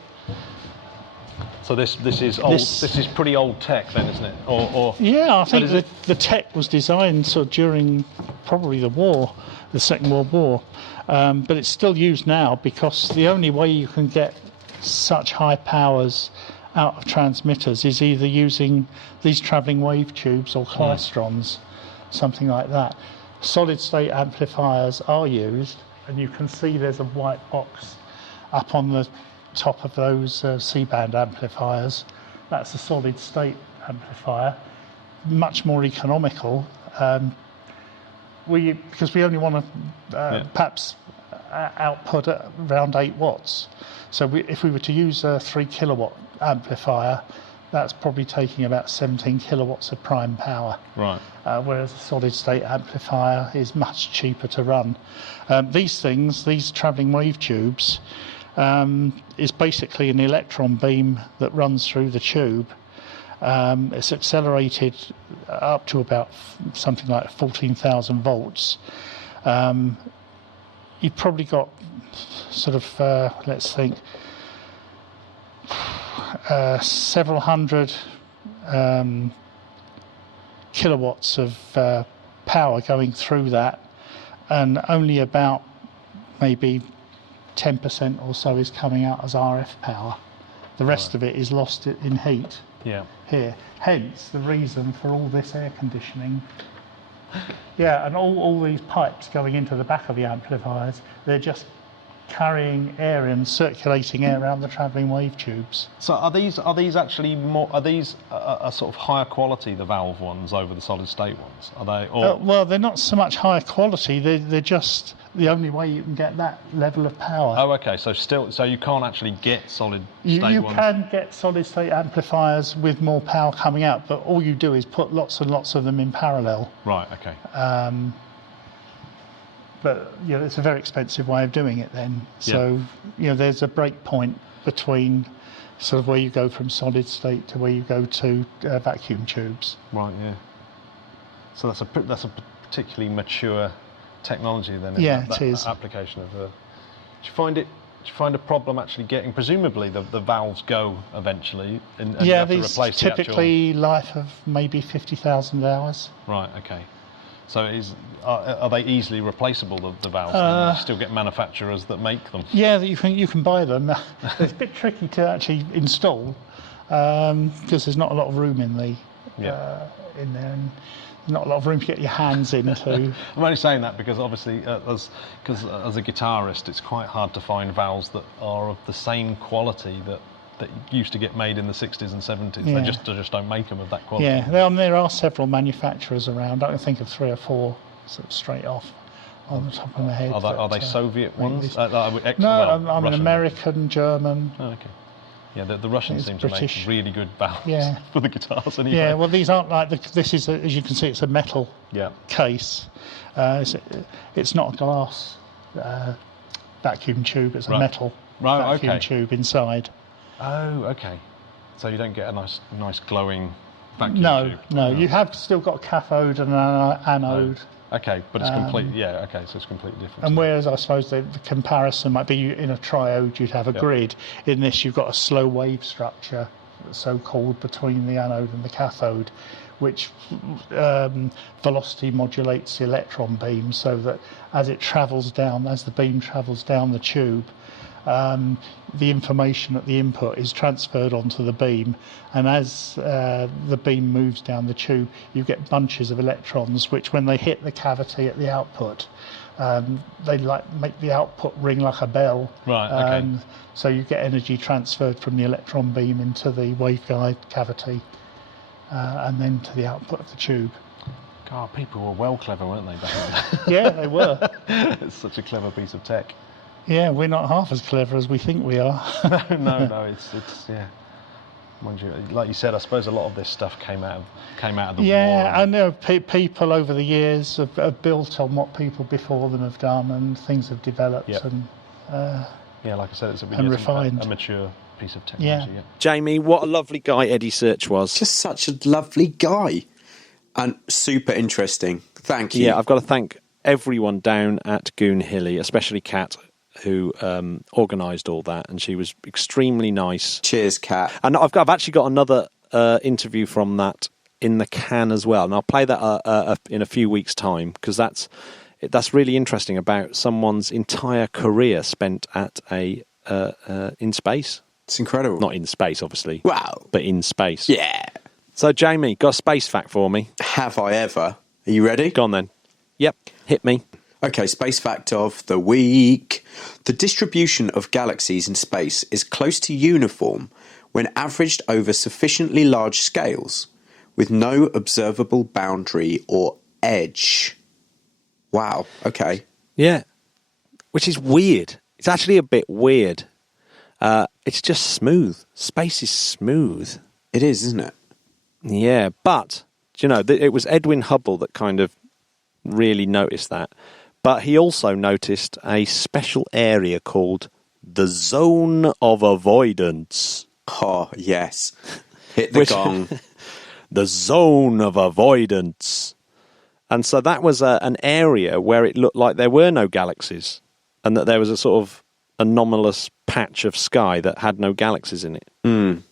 So this is old. This is pretty old tech, then, isn't it? Or yeah, I think the tech was designed sort of during probably the Second World War, but it's still used now because the only way you can get such high powers out of transmitters is either using these travelling wave tubes or klystrons, something like that. Solid state amplifiers are used, and you can see there's a white box up on the top of those C-band amplifiers. That's a solid state amplifier, much more economical, because we only want to perhaps output at around 8 watts. So if we were to use a 3 kilowatt amplifier, that's probably taking about 17 kilowatts of prime power. Right. Whereas a solid state amplifier is much cheaper to run. These travelling wave tubes, is basically an electron beam that runs through the tube. It's accelerated up to about something like 14,000 volts. You've probably got sort of, let's think, several hundred kilowatts of power going through that, and only about maybe 10% or so is coming out as RF power. The rest of it is lost in heat here. Hence the reason for all this air conditioning. Yeah, and all these pipes going into the back of the amplifiers, they're just carrying air and circulating air around the travelling wave tubes. So are these actually more? Are these a sort of higher quality, the valve ones, over the solid state ones? Are they? Or... well, they're not so much higher quality. They're just the only way you can get that level of power. Oh, okay. So you can't actually get solid state ones. You can get solid state amplifiers with more power coming out, but all you do is put lots and lots of them in parallel. Right. Okay. But it's a very expensive way of doing it then. So there's a break point between sort of where you go from solid state to where you go to vacuum tubes. Right. Yeah. So that's a particularly mature technology then. It is. That application of the. Do you find a problem actually getting? Presumably the valves go eventually, and you have to replace typically the life of maybe 50,000 hours. Right. Okay. So are they easily replaceable, the valves? You still get manufacturers that make them? Yeah, you can buy them. It's a bit tricky to actually install because there's not a lot of room in there, and not a lot of room to get your hands into. I'm only saying that because obviously, as a guitarist, it's quite hard to find valves that are of the same quality that used to get made in the 60s and 70s. Yeah. They just don't make them of that quality. Yeah, there are several manufacturers around. I can think of 3 or 4 sort of straight off on the top of my head. Are they Soviet ones? No, I'm an American, German. Oh, okay. Yeah, the Russians seem British. To make really good valves for the guitars anyway. Yeah, well, these aren't like this is, as you can see, it's a metal case. It's not a glass vacuum tube. It's a metal vacuum tube inside. Oh, okay. So you don't get a nice glowing vacuum tube? No. You have still got a cathode and an anode. Okay, but it's completely, so it's completely different. And whereas I suppose the comparison might be in a triode, you'd have a grid. In this, you've got a slow wave structure, so-called, between the anode and the cathode, which velocity modulates the electron beam so that as the beam travels down the tube, the information at the input is transferred onto the beam, and as the beam moves down the tube, you get bunches of electrons which, when they hit the cavity at the output, they make the output ring like a bell. Right, okay. So you get energy transferred from the electron beam into the waveguide cavity and then to the output of the tube. God, people were well clever, weren't they, back then? Yeah, they were. It's such a clever piece of tech. Yeah, we're not half as clever as we think we are. No, it's yeah. Mind you, like you said, I suppose a lot of this stuff came out of the war. Yeah, I know people over the years have built on what people before them have done, and things have developed and like I said, it's refined. A mature piece of technology. Yeah. Jamie, what a lovely guy Eddy Search was. Just such a lovely guy, and super interesting. Thank you. Yeah, I've got to thank everyone down at Goonhilly, especially Kat, who organised all that, and she was extremely nice. Cheers, Kat. And I've actually got another interview from that in the can as well, and I'll play that in a few weeks' time, because that's really interesting about someone's entire career spent at in space. It's incredible. Not in space, obviously. Wow. But in space. Yeah. So, Jamie, got a space fact for me? Have I ever? Are you ready? Go on then. Yep, hit me. Okay, space fact of the week. The distribution of galaxies in space is close to uniform when averaged over sufficiently large scales, with no observable boundary or edge. Wow, okay. Yeah, which is weird. It's actually a bit weird. It's just smooth. Space is smooth. It is, isn't it? Yeah, but, it was Edwin Hubble that kind of really noticed that. But he also noticed a special area called the Zone of Avoidance. Oh, yes. Hit the gong. The Zone of Avoidance. And so that was an area where it looked like there were no galaxies, and that there was a sort of anomalous patch of sky that had no galaxies in it. Mm.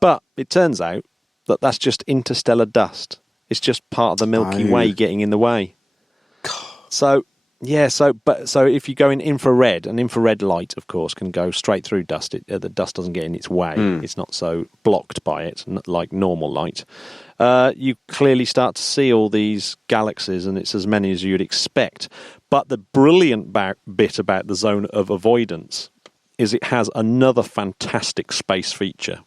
But it turns out that that's just interstellar dust. It's just part of the Milky Way getting in the way. So if you go in infrared, and infrared light, of course, can go straight through dust. The dust doesn't get in its way. It's not so blocked by it, like normal light. You clearly start to see all these galaxies, and it's as many as you'd expect. But the brilliant bit about the Zone of Avoidance is it has another fantastic space feature,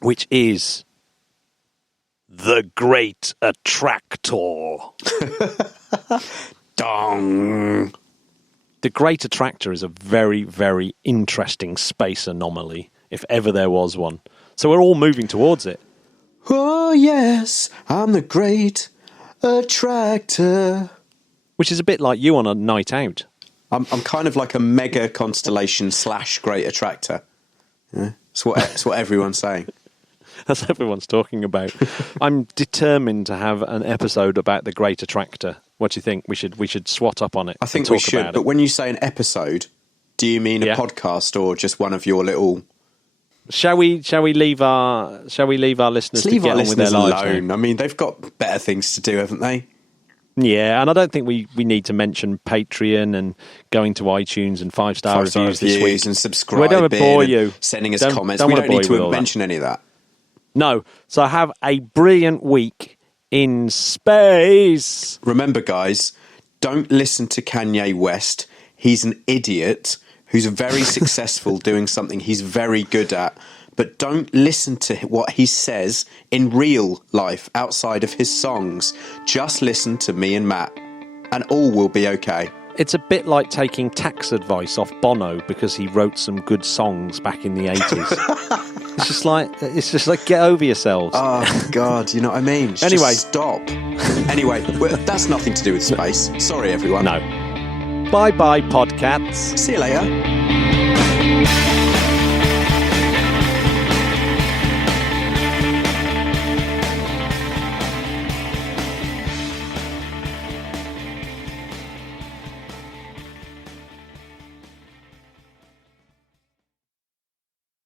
which is the Great Attractor. Dong. The Great Attractor is a very, very interesting space anomaly, if ever there was one. So we're all moving towards it. Oh, yes, I'm the Great Attractor. Which is a bit like you on a night out. I'm kind of like a mega constellation / Great Attractor. Yeah, it's what everyone's saying. That's what everyone's talking about. I'm determined to have an episode about the Great Attractor. What do you think? We should swat up on it. I think we should. But when you say an episode, do you mean a podcast or just one of your little? Shall we leave our listeners to get on with their lives alone? now? I mean, they've got better things to do, haven't they? Yeah, and I don't think we need to mention Patreon and going to iTunes and 5-star reviews this week. And subscribing. We don't bore you. Sending us comments. We don't need to mention any of that. No. So have a brilliant week in space. Remember, guys, don't listen to Kanye West. He's an idiot who's very successful doing something he's very good at. But don't listen to what he says in real life outside of his songs. Just listen to me and Matt, and all will be okay. It's a bit like taking tax advice off Bono because he wrote some good songs back in the 80s. It's just like get over yourselves. Oh, God, you know what I mean? Anyway. Just stop. Anyway, that's nothing to do with space. Sorry, everyone. No. Bye-bye, podcasts. See you later.